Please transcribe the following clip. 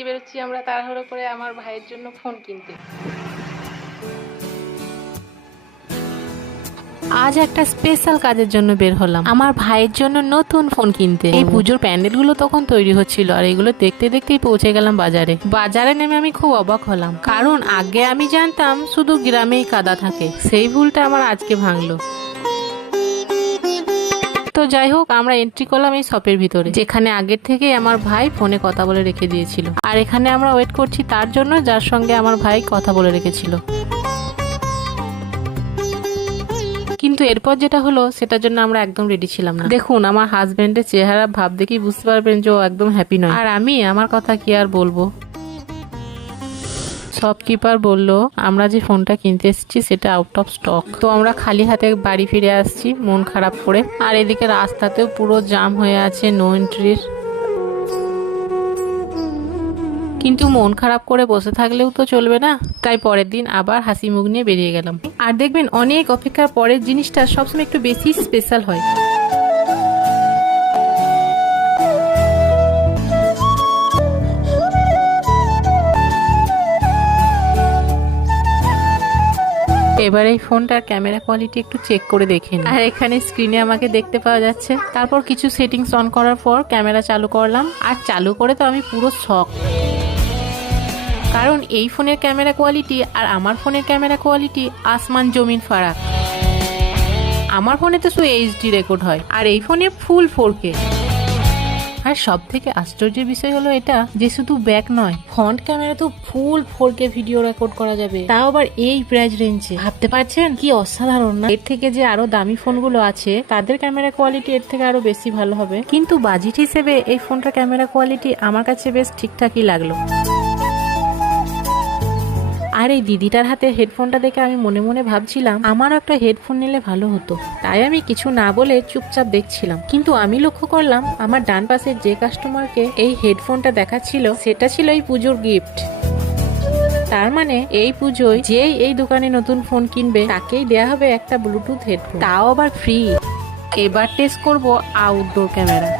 আজকে বেরোচ্ছি আমরা তাড়াহুড়ো করে আমার ভাইয়ের জন্য ফোন কিনতে। আজ একটা স্পেশাল কাজের জন্য বের হলাম, আমার ভাইয়ের জন্য নতুন ফোন কিনতে। এই পুজোর প্যান্ডেল গুলো তখন তৈরি হচ্ছিল আর এগুলো দেখতে দেখতেই পৌঁছে গেলাম বাজারে নেমে আমি খুব অবাক হলাম, কারণ আগে আমি জানতাম শুধু গ্রামেই কাদা থাকে। সেই ভুলটা আমার আজকে ভাঙলো। তো যাই হোক, আমরা এন্ট্রি করলাম এই শপের ভিতরে, যেখানে আগের থেকে আমার ভাই ফোনে কথা বলে রেখে দিয়েছিল। আর এখানে আমরা ওয়েট করছি তার জন্য, যার সঙ্গে আমার ভাই কথা বলে রেখেছিল। কিন্তু এরপর যেটা হলো সেটার জন্য আমরা একদম রেডি ছিলাম না। দেখুন, আমার হাজবেন্ডের চেহারা ভাব দেখেই বুঝতে পারবেন যে ও একদম হ্যাপি নয়। আর আমার কথা কি আর বলবো। শপকিপার বলল আমরা যে ফোনটা কিনতে এসেছি সেটা আউট অফ স্টক। তো আমরা খালি হাতে বাড়ি ফিরে আসছি মন খারাপ করে। আর এদিকে রাস্তাতেও পুরো জাম হয়ে আছে, নো এন্ট্রির। কিন্তু মন খারাপ করে বসে থাকলেও তো চলবে না, তাই পরের দিন আবার হাসি মুখ নিয়ে বেরিয়ে গেলাম। আর দেখবেন অনেক অপেক্ষার পরের জিনিসটা সবসময় একটু বেশি স্পেশাল হয়। এবার এই ফোনটার ক্যামেরা কোয়ালিটি একটু চেক করে দেখেন। আর এখানে স্ক্রিনে আমাকে দেখতে পাওয়া যাচ্ছে। তারপর কিছু সেটিংস অন করার পর ক্যামেরা চালু করলাম, আর চালু করে তো আমি পুরো শক, কারণ এই ফোনের ক্যামেরা কোয়ালিটি আর আমার ফোনের ক্যামেরা কোয়ালিটি আসমান জমিন ফারাক। আমার ফোনে তো শুধু এইচডি রেকর্ড হয়, আর এই ফোনে ফুল 4K। আর সব থেকে আশ্চর্যের বিষয় হলো এটা যে শুধু ব্যাক নয়, ফ্রন্ট ক্যামেরা তো ফুল 4K ভিডিও রেকর্ড করা যাবে, তাও আবার এই প্রাইস রেঞ্জে। ভাবতে পারছেন কি অসাধারণ না? এর থেকে যে আরো দামি ফোনগুলো আছে তাদের ক্যামেরা কোয়ালিটি এর থেকে আরো বেশি ভালো হবে, কিন্তু বাজেট হিসেবে এই ফোনটার ক্যামেরা কোয়ালিটি আমার কাছে বেশ ঠিকঠাকই লাগলো। আর এই দিদিটার হাতে হেডফোনটা দেখে আমি মনে মনে ভাবছিলাম আমারও একটা হেডফোন নিলে ভালো হতো। তাই আমি কিছু না বলে চুপচাপ দেখছিলাম। কিন্তু আমি লক্ষ্য করলাম আমার ডান পাশের যে কাস্টমারকে এই হেডফোনটা দেখাচ্ছিল সেটা ছিল এই পুজোর গিফট। তার মানে এই পুজোয় যেই এই দোকানে নতুন ফোন কিনবে তাকেই দেয়া হবে একটা ব্লুটুথ হেডফোন, তাও আবার ফ্রি। এবার টেস্ট করব আউটডোর ক্যামেরা।